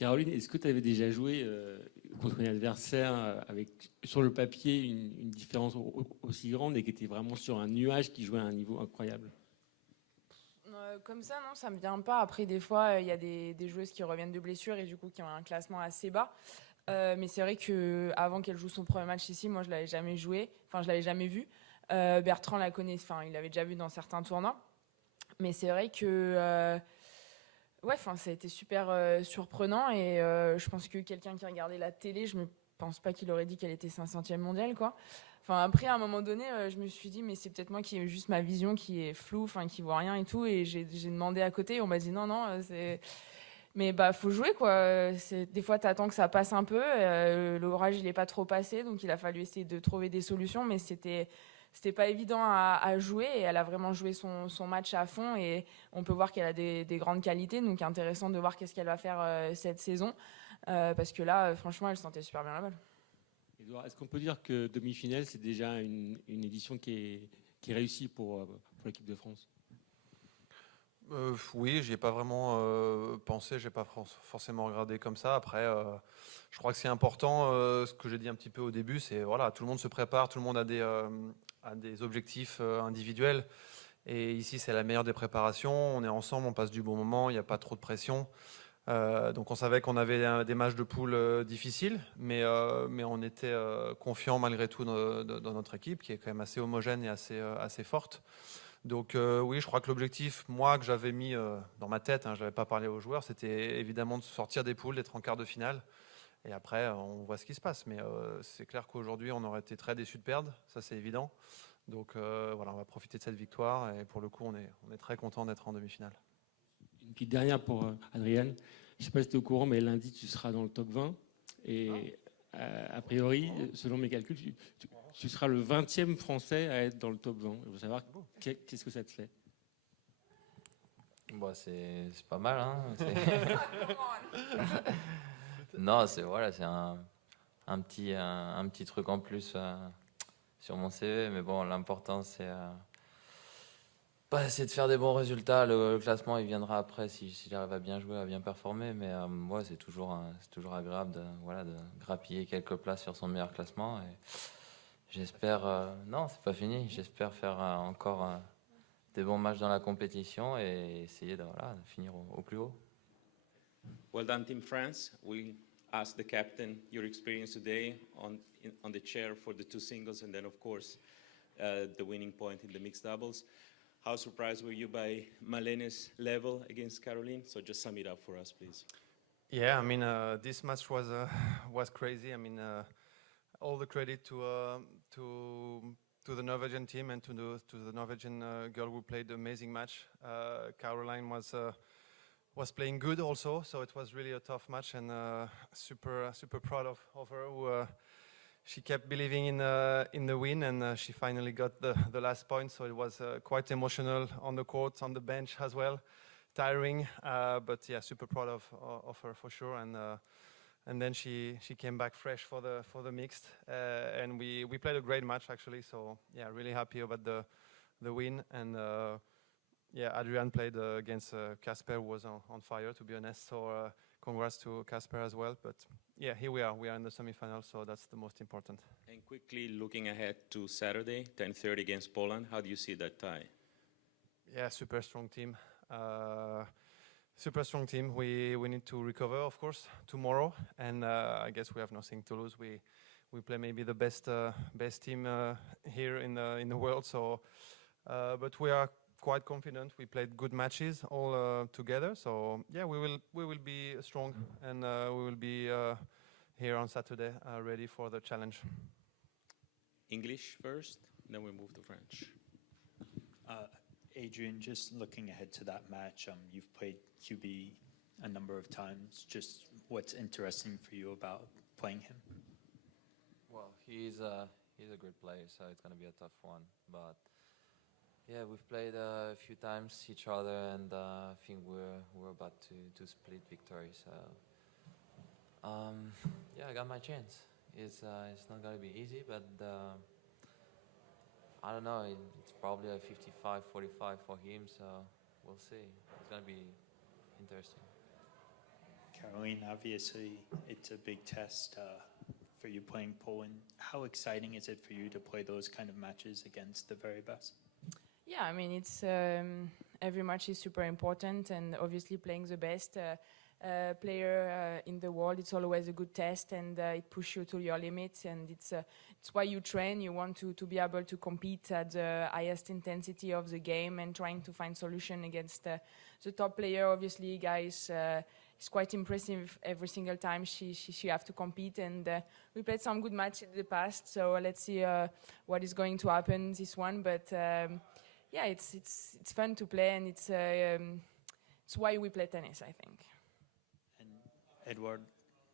Caroline, est-ce que tu avais déjà joué contre un adversaire avec, sur le papier, une différence aussi grande et qui était vraiment sur un nuage qui jouait à un niveau incroyable? Comme ça, non, ça me vient pas. Après, des fois, il y a des joueuses qui reviennent de blessure et du coup qui ont un classement assez bas. Mais c'est vrai que avant qu'elle joue son premier match ici, moi je l'avais jamais joué, enfin je l'avais jamais vu. Bertrand la connaît, enfin il l'avait déjà vu dans certains tournois. Mais c'est vrai que ouais, enfin ça a été super surprenant et je pense que quelqu'un qui regardait la télé, je me pense pas qu'il aurait dit qu'elle était 500e mondiale quoi. Enfin après à un moment donné, je me suis dit mais c'est peut-être moi qui ai juste ma vision qui est floue, enfin qui voit rien et tout et j'ai demandé à côté, et on m'a dit non non, c'est mais bah faut jouer quoi. Des fois t'attends que ça passe un peu. L'orage il est pas trop passé, donc il a fallu essayer de trouver des solutions, mais c'était pas évident à jouer. Et elle a vraiment joué son match à fond et on peut voir qu'elle a des grandes qualités. Donc intéressant de voir qu'est-ce qu'elle va faire cette saison parce que là franchement elle sentait super bien la balle. Edouard, est-ce qu'on peut dire que demi-finale c'est déjà une édition qui est réussie pour l'équipe de France? Oui, j'y ai pas vraiment pensé, j'ai pas forcément regardé comme ça. Après, je crois que c'est important, ce que j'ai dit un petit peu au début, c'est voilà, tout le monde se prépare, tout le monde a des objectifs individuels. Et ici, c'est la meilleure des préparations. On est ensemble, on passe du bon moment, il n'y a pas trop de pression. Donc on savait qu'on avait des matchs de poule difficiles, mais on était confiant malgré tout dans notre équipe, qui est quand même assez homogène et assez forte. Donc oui, je crois que l'objectif, moi, que j'avais mis dans ma tête, je n'avais pas parlé aux joueurs, c'était évidemment de sortir des poules, d'être en quart de finale. Et après, on voit ce qui se passe. Mais c'est clair qu'aujourd'hui, on aurait été très déçus de perdre, ça c'est évident. Donc voilà, on va profiter de cette victoire. Et pour le coup, on est très content d'être en demi-finale. Une petite dernière pour Adrian. Je ne sais pas si tu es au courant, mais lundi, tu seras dans le top 20. Et a priori, selon mes calculs, tu seras le 20e Français à être dans le top 20. Je veux savoir qu'est-ce que ça te fait. Bon, c'est pas mal. Hein. Non, c'est voilà, c'est un petit truc en plus sur mon CV. Mais bon, l'important, c'est de faire des bons résultats. Le classement, il viendra après si j'arrive à bien jouer, à bien performer. Mais moi, c'est toujours agréable de grappiller quelques places sur son meilleur classement. Et j'espère, non, c'est pas fini. J'espère faire encore des bons matchs dans la compétition et essayer de finir au plus haut. Well done, Team France. We asked the captain your experience today on the chair for the two singles and then, of course, the winning point in the mixed doubles. How surprised were you by Malena's level against Caroline? So just sum it up for us, please. Yeah, I mean, this match was crazy. I mean, all the credit to the Norwegian team and to the Norwegian girl who played an amazing match. Caroline was playing good also, so it was really a tough match and super proud of her. She kept believing in the win and she finally got the last point, so it was quite emotional on the court, on the bench as well, tiring, but yeah, super proud of her for sure. And then she came back fresh for the mixed, and we played a great match actually. So yeah, really happy about the win. And yeah, Adrian played against Casper, who was on fire to be honest. So congrats to Casper as well. But yeah, here we are. We are in the semifinals, so that's the most important. And quickly looking ahead to Saturday, 10:30 against Poland. How do you see that tie? Yeah, super strong team. Super strong team. We need to recover, of course, tomorrow, and I guess we have nothing to lose. We play maybe the best team here in the world. So, but we are quite confident. We played good matches all together. So yeah, we will be strong, and we will be here on Saturday, ready for the challenge. English first, then we move to French. Adrian, just looking ahead to that match, you've played QB a number of times. Just what's interesting for you about playing him? Well, he's a great player, so it's going to be a tough one. But yeah, we've played a few times each other, and I think we're about to split victory. So yeah, I got my chance. It's not going to be easy, but I don't know, it's probably a 55-45 for him, so we'll see. It's going to be interesting. Caroline, obviously it's a big test for you playing Poland. How exciting is it for you to play those kind of matches against the very best? Yeah, I mean, it's every match is super important, and obviously playing the best player in the world, it's always a good test, and it pushes you to your limits, and it's why you train. You want to be able to compete at the highest intensity of the game and trying to find solution against the top player. Obviously, guys, it's quite impressive every single time she have to compete, and we played some good matches in the past, so let's see what is going to happen this one, but yeah, it's fun to play, and it's why we play tennis, I think. And Edouard,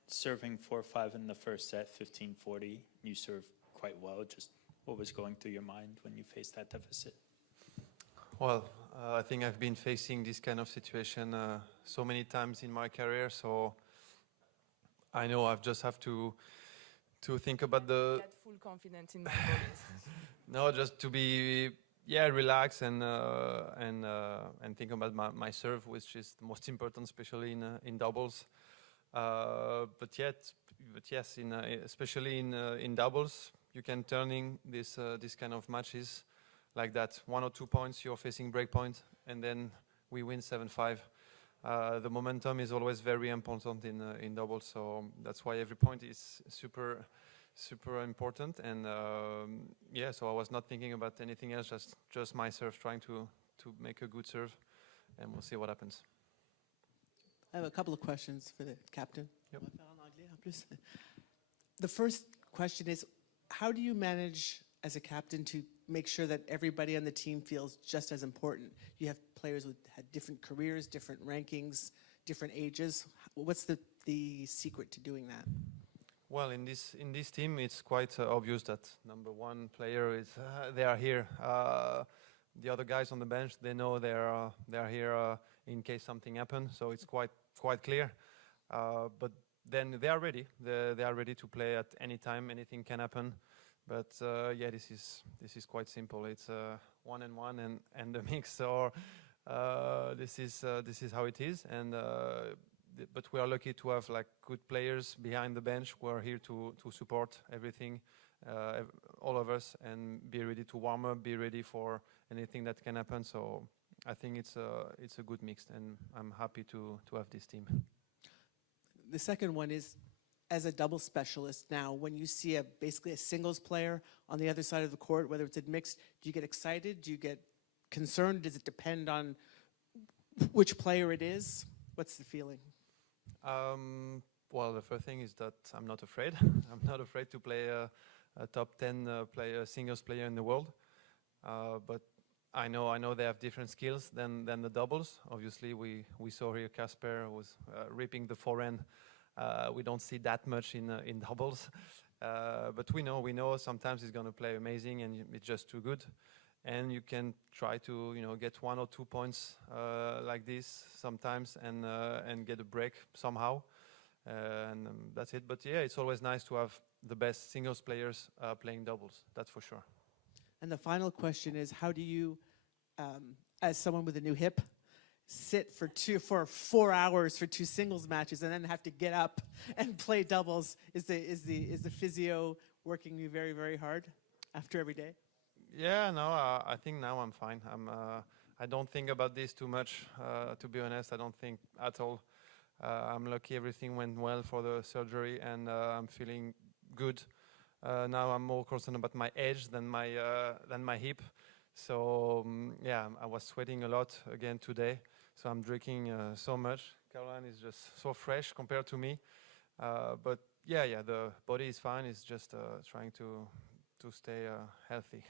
serving 4-5 in the first set, 15-40, you served quite well. Just what was going through your mind when you faced that deficit? Well, I think I've been facing this kind of situation so many times in my career, so I know I've just have to think about the... Get full confidence in my bodies. No, just to be relax and think about my serve, which is the most important, especially in doubles. But yes, especially in doubles, you can turning this kind of matches like that. 1 or 2 points, you're facing break point, and then we win 7-5. The momentum is always very important in doubles, so that's why every point is super important, and so I was not thinking about anything else, just my serve, trying to make a good serve, and we'll see what happens. I have a couple of questions for the captain. Yep. The first question is, how do you manage as a captain to make sure that everybody on the team feels just as important? You have players who had different careers, different rankings, different ages. What's the secret to doing that? Well, in this team, it's quite obvious that number one player is they are here. The other guys on the bench, they know they are here in case something happens. So it's quite clear. But then they are ready. They are ready to play at any time. Anything can happen. But this is quite simple. It's 1-1 and the mix. Or this is how it is. And but we are lucky to have like good players behind the bench who are here to support everything, all of us, and be ready to warm up, be ready for anything that can happen. So I think it's a good mix, and I'm happy to have this team. The second one is, as a double specialist now, when you see basically a singles player on the other side of the court, whether it's a mixed, do you get excited? Do you get concerned? Does it depend on which player it is? What's the feeling? Well, the first thing is that I'm not afraid. I'm not afraid to play a top 10 singles player in the world. But I know they have different skills than the doubles. Obviously, we saw here Casper was ripping the forehand. We don't see that much in doubles. But we know sometimes he's going to play amazing and it's just too good. And you can try to get 1 or 2 points like this sometimes and get a break somehow, and that's it. But yeah, it's always nice to have the best singles players playing doubles. That's for sure. And the final question is, how do you, as someone with a new hip, sit for 4 hours for 2 singles matches and then have to get up and play doubles? Is the physio working you very, very hard after every day? Yeah, no, I think now I'm fine. I don't think about this too much, to be honest. I don't think at all. I'm lucky everything went well for the surgery, and I'm feeling good. Now I'm more concerned about my age than my hip. So yeah, I was sweating a lot again today. So I'm drinking so much. Caroline is just so fresh compared to me. But yeah, the body is fine. It's just trying to stay healthy.